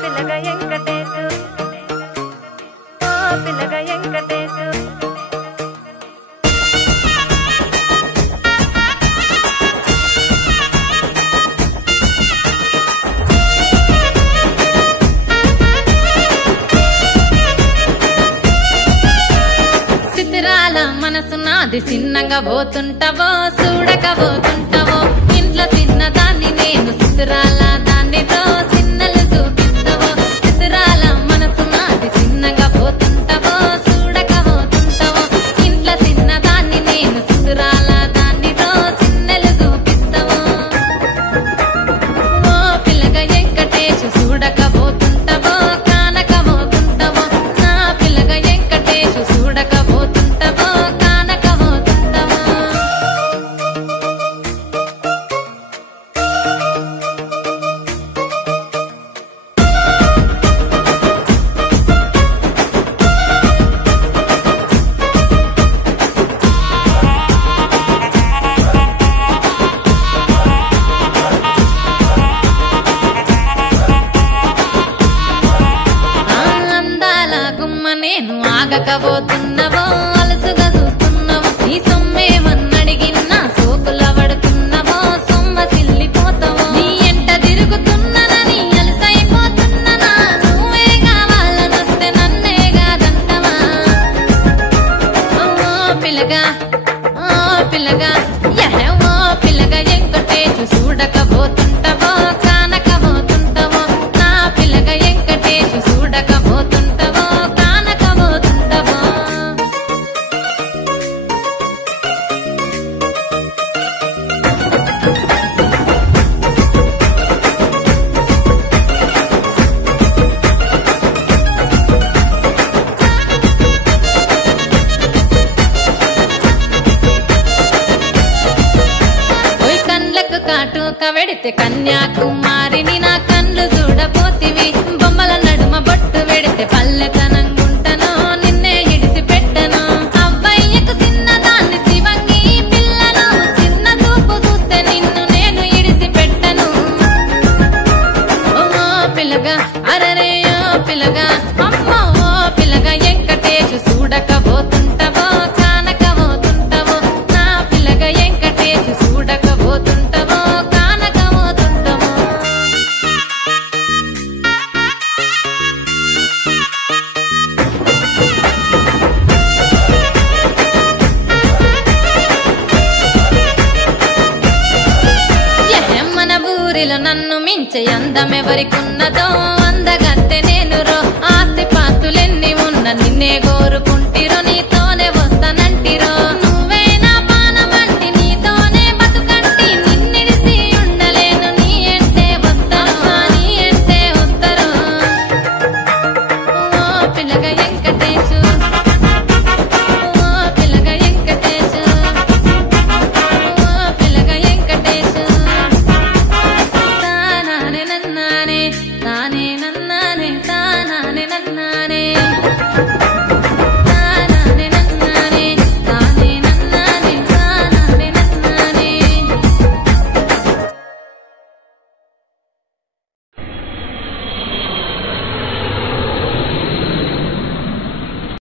పిల్లగా వెంకటేశు ఓ పిల్లగా వెంకటేశు సిద్ధిరాల మనసు నాది చిన్నగా పోతుంటావో చూడకపోతుంటావో ఇంట్లో చిన్నదాన్ని నేను సిద్ధిరాల దాన్నితో చిన్నలు చూపిస్తావో సిద్ధిరాల మనసు నాది చిన్నగా పోతుంటావో చూడకపోతుంటావో ఇంట్లో చిన్నదాన్ని నేను సిద్ధిరాల దాన్నితో చిన్నలు చూపిస్తావో ఓ పిల్లగా వెంకటేశు చూడకపోతుంటావో కానకపోతుంటావో నా పిల్లగా వెంకటేశు చూడకపోతుంటావో కానకపోతుంటావో అందాల గుమ్మ నేను ఆగకపోతున్నావో అలసుగా చూస్తున్నావో నీ సొమ్మేమన్నడిగిన్నా సోకుల పడుతున్నావో సొమ్మ సిల్లిపోతావో నీ ఎంట తిరుగుతున్నానని అలసైపోతున్నానా నువ్వే కావాలనొస్తే నన్నే కాదంటవా ఓ పిల్లగా ఓ పిల్లగా వెంకటేశు చూడకపోతుంటావో కానకపోతుంటావో నా పిల్లగా వెంకటేశు చూడకపోతుంటావో కానకపోతుంటావో ఓయ్ కండ్లకు కాటుక వెడితే కన్యాకుమారిని నా కండ్లు చూడపోతివి బొమ్మల నడుమ బొట్టు వెడితే పల్లెతనంగుంటను నిన్నే ఇడిసి పెట్టను అవ్వయ్యకు చిన్నదాన్ని శివంగి పిల్లను చిన్న చూపు చూస్తే నిన్ను నేను ఇడిసి పెట్టను ఓ పిల్లగా అరరే ఓ పిల్లగా అమ్మో ఓ పిల్లగా వెంకటేశు చూడకపోతుంటావో కానకపోతుంటావో నా పిల్లగా వెంకటేశు చూడకపోతుంటావో కానకపోతుంటావో మన ఊరిలో నన్ను మించే అందమెవరికున్నదో అందగత్తె నేను రో ఆస్తి పాస్తులెన్ని ఉన్న నిన్నే గో